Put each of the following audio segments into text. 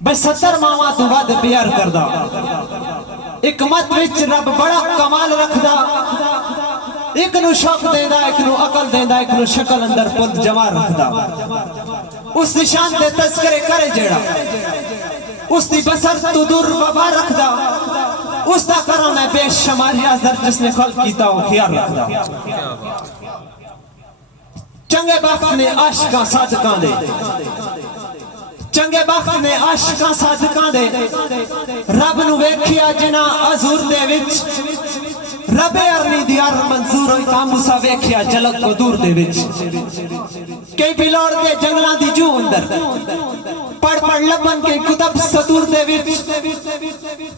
بے 70 ماواں تو ود پیار کردا ایک مت وچ رب بڑا کمال رکھدا ایک نو شوق دیندا ایک نو عقل دیندا ایک نو شکل اندر پل جمال رکھدا اس دی شان دے تذکرے کرے جیڑا اس دی بسر تو دور وبا رکھدا اس دا کرم ہے بے شمار حضرت جس نے خلق کیتا وہ خیال رکھدا چنگے بخت نے عاشقاں صادقاں دے چنگے بخت نے عاشقاں صادقاں دے رب نو ویکھیا جنا حضور دے وچ رب ارنی دیار منظور ہوئی تا موسیٰ ویکھیا جلک کو دور دے وچ کئی بلوڑ دے جنگلاں دی جو اندر پڑھ لبن کے کتب صدور دے وچ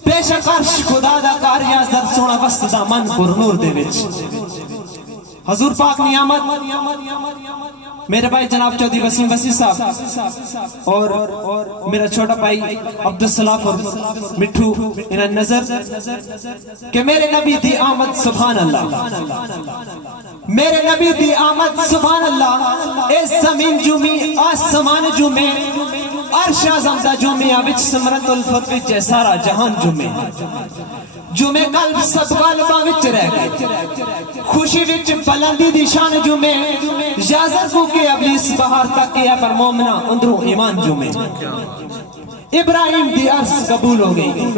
پیش عرش خدا دا کاریا زر سونا وسط دا من پر نور دے وچ حضور پاک نیامت میرے بھائی جناب چودھری وسیم وسیع صاحب اور میرا چھوٹا بھائی عبدالسلام اور مٹھو انہاں نظر کہ میرے نبی دی آمد سبحان اللہ میرے نبی دی آمد سبحان اللہ اے زمین جومی آسمان جومی عرش اعظم دا جومی آبچ سمرت الفت وچ سارا جہان جومی جومے قلب سب غالباں وچ رہ گئے خوشی وچ بلندی دی شان جومے اجازت کو کہ ابلیس بہار تک کیا پر مومنہ اندروں ایمان جومے ابراہیم دی عرض قبول ہو گئی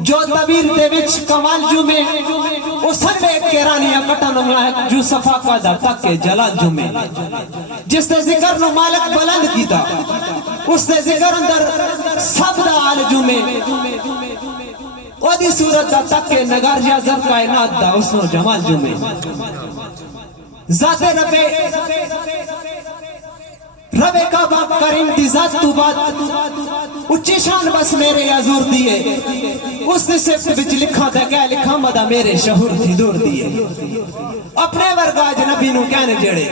جو تبیر دے وچ کمال جومے اسن میں کیرانیاں کٹن نمائک جو صفا کا دا تک کے جلال جومے جس نے ذکر نو مالک بلند کیتا اس نے ذکر اندر سب دا آل جومے ودی صورت دا تک کے نگار جازر کائنات دا اس نو جمال جمعے ذات رب کعبہ کریم دی ذات تو بات اچھی شان بس میرے حضور دیئے اس نے صفت بچ لکھا تھا کہ لکھا مدہ میرے شہور تھی دور دیئے اپنے ورگاج نبی نو کہنے جڑے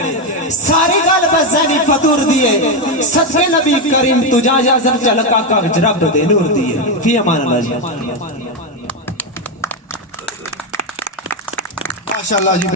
ساری گال بس زینی فطور دیئے صدقے نبی کریم تجا جازر چلکا کا وچ رب دے نور دیئے فی امان اللہ جی ماشاءاللہ جی